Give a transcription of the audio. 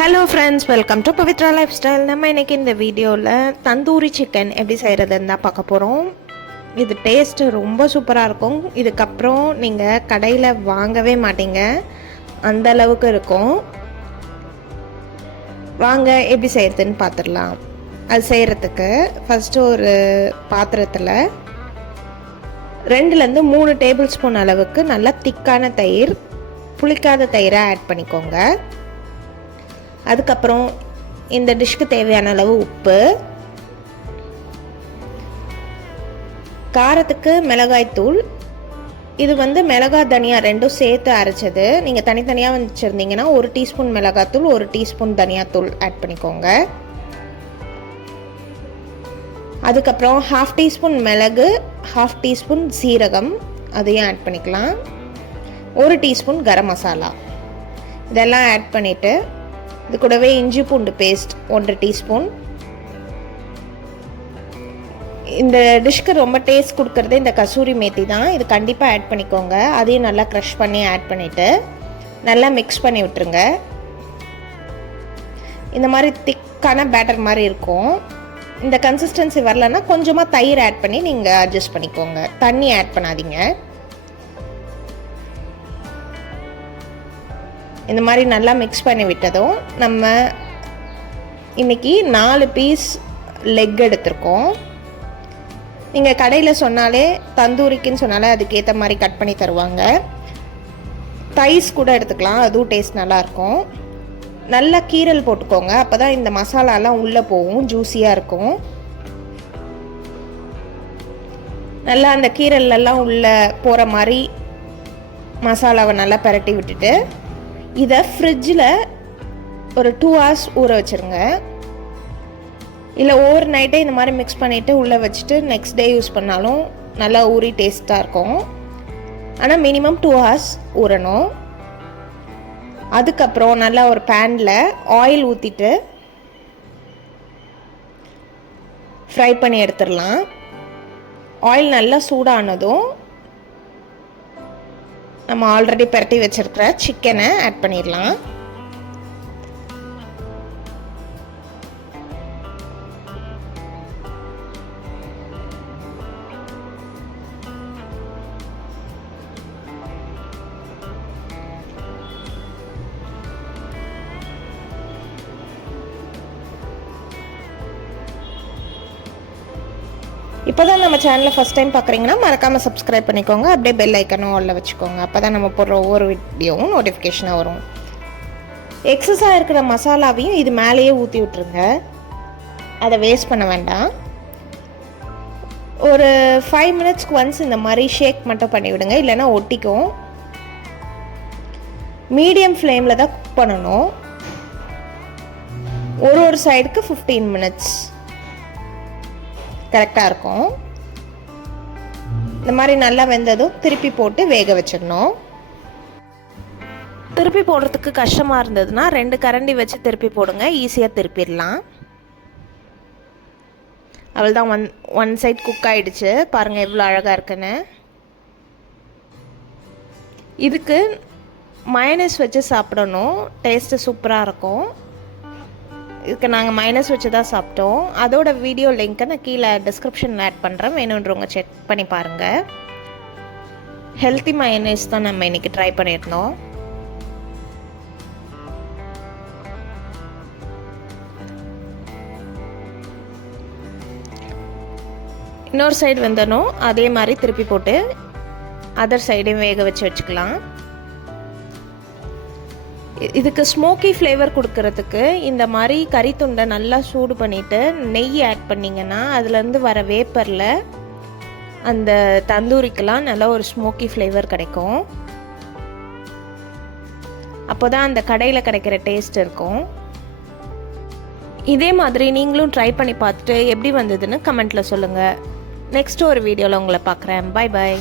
Hello friends, welcome to Pavithra life style. நம்ம இன்றைக்கி இந்த வீடியோவில் தந்தூரி சிக்கன் எப்படி செய்கிறதுன்னு தான் பார்க்க போகிறோம். இது டேஸ்ட்டு ரொம்ப சூப்பராக இருக்கும். இதுக்கப்புறம் நீங்கள் கடையில் வாங்கவே மாட்டீங்க, அந்த அளவுக்கு இருக்கும். வாங்க எப்படி செய்கிறதுன்னு பார்த்துடலாம். அது செய்கிறதுக்கு ஃபஸ்ட்டு ஒரு பாத்திரத்தில் 2-3 டேபிள் ஸ்பூன் அளவுக்கு நல்லா திக்கான தயிர், புளிக்காத தயிரை ஆட் பண்ணிக்கோங்க. அதுக்கப்புறம் இந்த டிஷ்க்கு தேவையான அளவு உப்பு, காரத்துக்கு மிளகாய்த்தூள். இது மிளகாய் தனியா ரெண்டும் சேர்த்து அரைச்சது. நீங்கள் தனித்தனியாக வச்சுருந்தீங்கன்னா 1 டீஸ்பூன் மிளகாய்த்தூள், 1 டீஸ்பூன் தனியாத்தூள் ஆட் பண்ணிக்கோங்க. அதுக்கப்புறம் 1/2 டீஸ்பூன் மிளகு, 1/2 டீஸ்பூன் சீரகம், அதையும் ஆட் பண்ணிக்கலாம். 1 டீஸ்பூன் கரம் மசாலா, இதெல்லாம் ஆட் பண்ணிவிட்டு இது கூடவே இஞ்சி பூண்டு பேஸ்ட் 1 டீஸ்பூன். இந்த டிஷ்க்கு ரொம்ப டேஸ்ட் கொடுக்கறது இந்த கசூரி மேத்தி தான். இது கண்டிப்பாக ஆட் பண்ணிக்கோங்க. அதையும் நல்லா க்ரஷ் பண்ணி ஆட் பண்ணிவிட்டு நல்லா மிக்ஸ் பண்ணி விட்டுருங்க. இந்த மாதிரி திக்கான பேட்டர் மாதிரி இருக்கும். இந்த கன்சிஸ்டன்சி வரலன்னா கொஞ்சமாக தயிர் ஆட் பண்ணி நீங்கள் அட்ஜஸ்ட் பண்ணிக்கோங்க. தண்ணி ஆட் பண்ணாதீங்க. இந்த மாதிரி நல்லா மிக்ஸ் பண்ணி விட்டதும் நம்ம இன்றைக்கி 4 பீஸ் லெக் எடுத்திருக்கோம். நீங்கள் கடையில் சொன்னாலே, தந்தூரிக்குன்னு சொன்னாலே அதுக்கேற்ற மாதிரி கட் பண்ணி தருவாங்க. தைஸ் கூட எடுத்துக்கலாம், அதுவும் டேஸ்ட் நல்லாயிருக்கும். நல்லா கீரல் போட்டுக்கோங்க, அப்போ தான் இந்த மசாலாலாம் உள்ளே போகும், ஜூஸியாக இருக்கும். நல்லா அந்த கீரல்லாம் உள்ளே போகிற மாதிரி மசாலாவை நல்லா பரட்டி விட்டுட்டு இதை ஃப்ரிட்ஜில் ஒரு 2 hours ஊற வச்சுருங்க. இல்லை ஓவர் நைட்டே இந்த மாதிரி மிக்ஸ் பண்ணிவிட்டு உள்ளே வச்சுட்டு நெக்ஸ்ட் டே யூஸ் பண்ணாலும் நல்லா ஊறி டேஸ்ட்டாக இருக்கும். ஆனால் மினிமம் 2 hours ஊறணும். அதுக்கப்புறம் நல்லா ஒரு பேனில் ஆயில் ஊற்றிட்டு ஃப்ரை பண்ணி எடுத்துடலாம். ஆயில் நல்லா சூடானதும் நம்ம ஆல்ரெடி பரட்டி வச்சிருக்கிற சிக்கனை ஆட் பண்ணிடலாம். இப்போ தான் நம்ம சேனலை ஃபஸ்ட் டைம் பார்க்குறீங்கன்னா மறக்காமல் சப்ஸ்கிரைப் பண்ணிக்கோங்க. அப்படியே பெல் ஐக்கனும் ஆல்ல வச்சுக்கோங்க. அப்போ தான் நம்ம போடுற ஒவ்வொரு வீடியோவும் நோட்டிஃபிகேஷனாக வரும். எக்ஸஸாக இருக்கிற மசாலாவையும் இது மேலேயே ஊற்றி விட்டுருங்க, அதை வேஸ்ட் பண்ண வேண்டாம். ஒரு 5 minutesக்கு ஒன்ஸ் இந்த மாதிரி ஷேக் மட்டும் பண்ணிவிடுங்க, இல்லைன்னா ஒட்டிக்கும். மீடியம் ஃப்ளேமில் தான் குக் பண்ணணும். ஒரு சைடுக்கு 15 minutes கரெக்டாக இருக்கும். இந்த மாதிரி நல்லா வெந்ததும் திருப்பி போட்டு வேக வச்சிடணும். திருப்பி போடுறதுக்கு கஷ்டமாக இருந்ததுன்னா 2 கரண்டி வச்சு திருப்பி போடுங்க, ஈஸியாக திருப்பிடலாம். அவள் தான் ஒன் சைட் குக் ஆகிடுச்சு. பாருங்கள் எவ்வளோ அழகாக இருக்குன்னு. இதுக்கு மயனஸ் வச்சு சாப்பிடணும், டேஸ்ட்டு சூப்பராக இருக்கும். இதுக்கு நாங்கள் மைனஸ் வச்சு தான் சாப்பிட்டோம். அதோட வீடியோ லிங்க்கை நான் கீழே டிஸ்கிரிப்ஷனில் ஆட் பண்ணுறேன், வேணுன்றவங்க செக் பண்ணி பாருங்கள். ஹெல்த்தி மயனஸ் தான் நம்ம இன்றைக்கி ட்ரை பண்ணியிருந்தோம். இன்னொரு சைடு வந்தனும் அதே மாதிரி திருப்பி போட்டு அதர் சைடையும் வேக வச்சுக்கலாம். இதுக்கு ஸ்மோக்கி ஃப்ளேவர் கொடுக்கறதுக்கு இந்த மாதிரி கறி துண்டை நல்லா சூடு பண்ணிவிட்டு நெய் ஆட் பண்ணிங்கன்னா அதுலேருந்து வர வேப்பரில் அந்த தந்தூரிக்கெலாம் நல்லா ஒரு ஸ்மோக்கி ஃப்ளேவர் கிடைக்கும். அப்போ தான் அந்த கடையில் கிடைக்கிற டேஸ்ட் இருக்கும். இதே மாதிரி நீங்களும் ட்ரை பண்ணி பார்த்துட்டு எப்படி வந்ததுன்னு கமெண்ட்டில் சொல்லுங்கள். நெக்ஸ்ட் ஒரு வீடியோவில் உங்களை பார்க்குறேன். Bye bye.